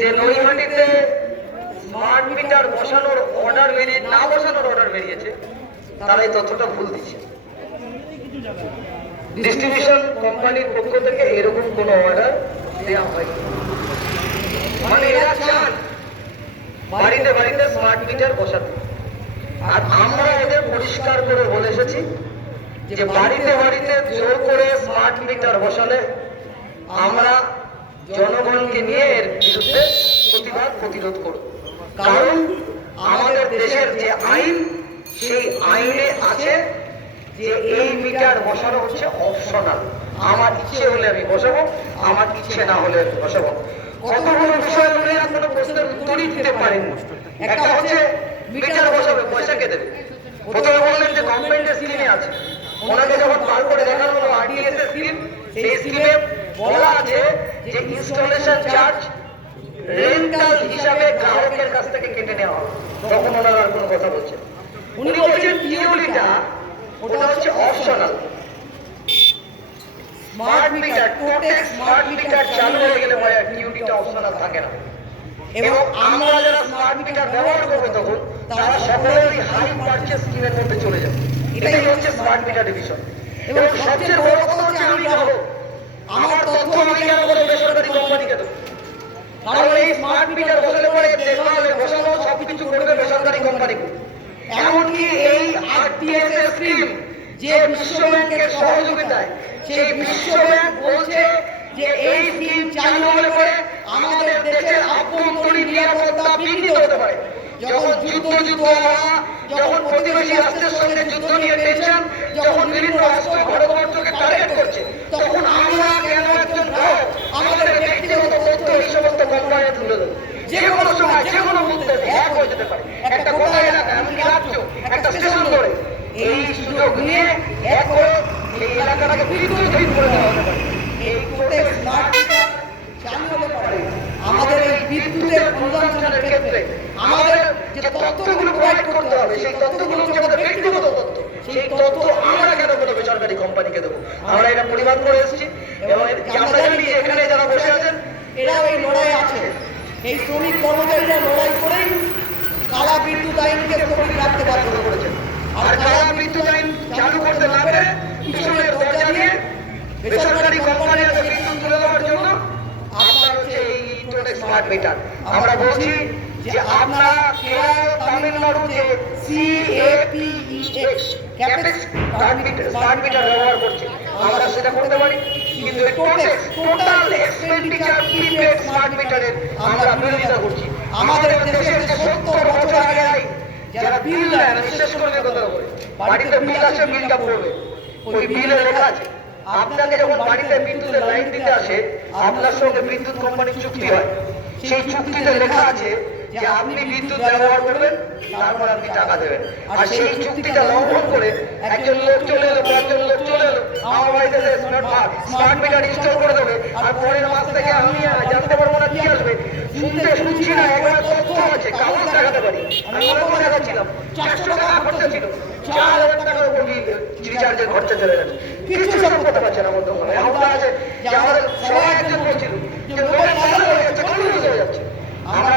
যে নৈহাটিতে smart meter বসানোর অর্ডার বেরিয়ে না বসানোর অর্ডার বেরিয়েছে, তারা এই তথ্যটা ভুল দিচ্ছে। ডিস্ট্রিবিউশন কোম্পানির পক্ষ থেকে এরকম কোনো অর্ডার দেওয়া হয়নি। মানে এরা চান বাড়িতে বাড়িতে স্মার্ট মিটার বসাতে। আর আমরা এদের পরিষ্কার করে বলে এসেছি যে বাড়িতে বাড়িতে জোর করে স্মার্ট মিটার বসালে আমরা জনগণকে নিয়ে এর বিরুদ্ধে প্রতিবাদ, প্রতিরোধ করব। কারণ আমাদের দেশের যে আইন, সেই আইনে আছে যে এই মিটার বসানো হচ্ছে অপশনাল আমার ইচ্ছে হলে আমি বসাবো, আমার ইচ্ছে না হলে আমি বসাবো। কতগুলো বিষয় আর কোনো প্রশ্নের উত্তরই দিতে পারেন। একটা হচ্ছে মিটার বসাবে, পয়সা কে দেবে? প্রথমে বললেন যে গভর্নমেন্টের স্কিমে আছে। ওনাকে যখন বার করে দেখানো হলো আরডিএস এর স্কিম সেই স্কিমে বলা আছে যে ইনস্টলেশন চার্জ রেন্টাল হিসাবে গ্রাহকের কাছ থেকে কেটে নেওয়া তখন ওনারা আর কোনো কথা বলছেন উনি বলছেন টিউলিটা ওটা হচ্ছে অপশনাল স্মার্ট মিটার টোটেক স্মার্ট মিটার চালু হয়ে গেলে পরে টিউলিটা অপশনাল থাকে না। এবং আমরা যারা স্মার্ট মিটার ব্যবহার করব তখন তারা সকলেই হাই পারচেস স্কিমের মধ্যে চলে যাবে। এটাই হচ্ছে স্মার্ট মিটারের বিষয় এবং সবচেয়ে বড় কথা হচ্ছে আমি আমার তথ্য আমি কেন করে বেসরকারি কোম্পানিকে দেবো কারণ এই স্মার্ট মিটার বসালে পরে দেখভাল বসানো সবকিছু করবে বেসরকারি কোম্পানি। এমনকি এই আরটিএস এর স্কিম যে বিশ্ব ব্যাংকের সহযোগিতায় সেই বিশ্ব ব্যাংক বলছে যে এই স্কিম চালু হলে পরে আমাদের দেশের আভ্যন্তরীণ নিরাপত্তা বিঘ্নিত হতে পারে। যখন যুদ্ধ যুদ্ধ হওয়া যখন প্রতিবেশী রাষ্ট্রের সঙ্গে যুদ্ধ নিয়ে টেনশন, যখন বিভিন্ন রাষ্ট্র ভারতবর্ষকে টার্গেট করছে, তখন আমরা কেন একজন আমাদের ব্যক্তিগত তথ্য এই সমস্ত কোম্পানি তুলে দেবো যে কোনো সময়, যে কোনো মুহূর্তে হ্যাক হয়ে যেতে পারে। একটা গোটা এলাকা, এমনকি রাজ্য, একটা স্টেশন ধরে। এই সুযোগ নিয়ে এক করে এই এলাকাটাকে বিদ্যুৎহীন করে দেওয়া হতে পারে। এই স্মার্ট চালু হতে পারে। আমাদের এই বিদ্যুতের কনজামশনের ক্ষেত্রে, আমাদের যে তথ্যগুলো হবে সেই তথ্যগুলো হচ্ছে আমাদের ব্যক্তিগত তথ্য সেই তথ্য আমরা কেন কোনো বেসরকারি কোম্পানিকে দেবো? আমরা এটা পরিমাণ করে এসেছি এবং আমরা জানি এখানে যারা বসে আছেন এরাও এই লড়াই আছে। এই শ্রমিক কর্মচারীরা লড়াই করেই কালা বিদ্যুৎ আইনকে স্থগিত রাখতে বাধ্য করেছেন আর যারা বিদ্যুৎ আইন চালু করতে না পেরে পিছনের দরজা দিয়ে বেসরকারি কোম্পানিকে বিদ্যুৎ তুলে দেওয়ার জন্য আপনার হচ্ছে এই ইন্টারনেট স্মার্ট মিটার আমরা বলছি যে আপনারা কেরল তামিলনাড়ু যে সিএপিইএক্স ক্যাপেক্স স্মার্ট মিটার ব্যবহার করছে। আমরা সেটা করতে পারি কিন্তু টোটাল এক্সপেন্ডিচার প্রিপেড স্মার্ট মিটারের আমরা বিরোধিতা করছি। আমাদের দেশের যে সত্তর বছর আগে যারা বিল দেন বিশেষ করে কথা বলে বাড়িতে বিল আসে বিলটা পড়বে। ওই বিলে লেখা আছে আপনাকে যখন বাড়িতে বিদ্যুতের লাইন দিতে আসে আপনার সঙ্গে বিদ্যুৎ কোম্পানির চুক্তি হয়। সেই চুক্তিতে লেখা আছে যে আপনি বিদ্যুৎ ব্যবহার করবেন তারপর আপনি টাকা দেবেন। আর সেই চুক্তিটা লঙ্ঘন করে একজন লোক চলে এলো একজন লোক চলে এলো, আমার বাড়িতে স্মার্ট মিটার ইনস্টল করে দেবে, আর পরের মাস থেকে আমি জানতে পারব না কি আসবে। শুনতে শুনছি না, একবার তথ্য আছে, কাগজ দেখাতে পারি। আমি অল্প দেখাচ্ছিলাম, চারশো টাকা খরচা ছিল, চার হাজার টাকার উপর রিচার্জের খরচা চলে গেছে। কিছু হিসাব করতে পারছে না বর্তমানে এখন আছে যে আমাদের সবাই একজন বলছিল যে মোবাইল চালু হয়ে যাচ্ছে কনফিউজ হয়ে যাচ্ছে আমরা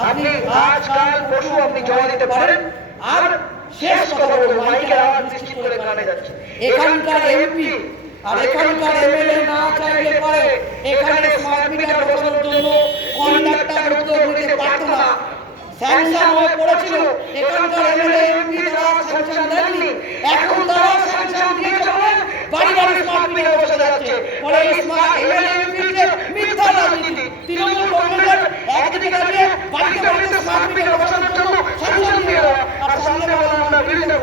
আপনি আজ কাল পরশু আপনি জমা দিতে পারেন আর শেষ কথা বলব মাইকের আওয়াজ নিশ্চিত করে কানে যাচ্ছে। এখানকার এমপি আর এখানকার এমএলএ না চাইলে পারে এখানে স্মার্ট মিটার বসানোর জন্য কন্ডাক্টর উদ্যোগ নিতে পারত না। স্যাংশন হয়ে পড়েছিল। এখানকার এমএলএ এমপি তারা স্যাংশন দেননি। এখন তারা স্যাংশন দিয়ে চলে বাড়ি বাড়ি স্মার্ট মিটার বসে যাচ্ছে ফলে এই স্মার্ট এমএলএ এমপি যে মিথ্যা রাজনীতি তৃণমূল কংগ্রেসের একদিকে দাঁড়িয়ে বাড়িতে বাড়িতে স্মার্ট মিটার বসানোর জন্য স্যাংশন দিয়ে দেওয়া আর সামনে বলা আমরা বিরোধিতা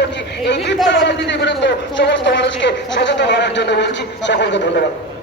করছি এই